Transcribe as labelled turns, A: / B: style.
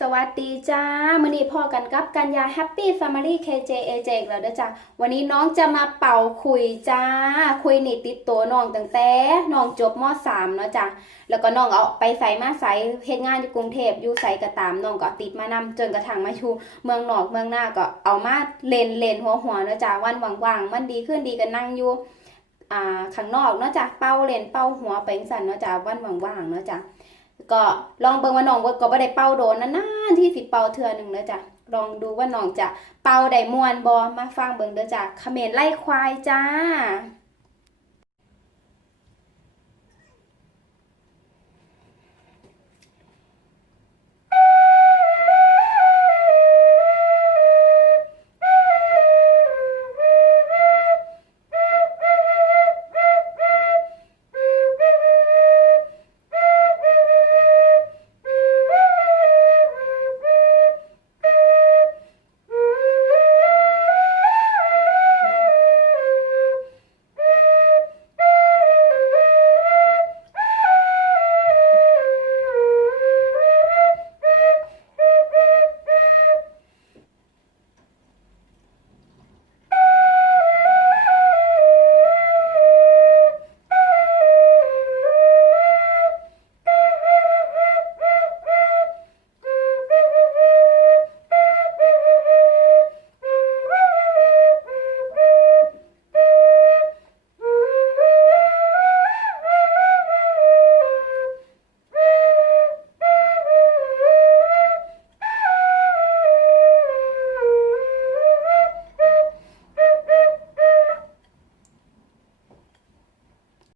A: สวัสดีจ้ามือนี้พ่อกันกับกัญญา Happy Family KJ AJ อีกแล้วเด้อจ้าวันนี้น้องจะมาเป่าคุยจ้า คุยนี่ติดตัวน้องตั้งแต่น้องจบม .3 เนาะจ้าแล้วก็น้องเอาไปใส่มาใส่เฮ็ดงานอยู่กรุงเทพอยู่ใส่ก็ตามน้องก็ติดมานำจนกระทั่งมาอยู่เมืองนอกเมืองหน้าก็เอามาเล่นเล่นหัวหัวเนาะจ้าวันว่างๆมันดีขึ้นดีก็นั่งอยู่อ่าข้างนอกเนาะจ้าเป่าเล่นเป่าหัวไปจังซั่นเนาะจ้าวันว่างๆเนาะจ้า ก็ลองเบิ่งว่าน้องก็บ่ได้เป่าโดนนานๆที่สิเป่าเทื่อหนึ่งเด้อจ้ะลองดูว่าน้องจะเป่าได้ม่วนบ่มาฟังเบิ่งเด้อจ้ะเขมรไล่ควายจ้า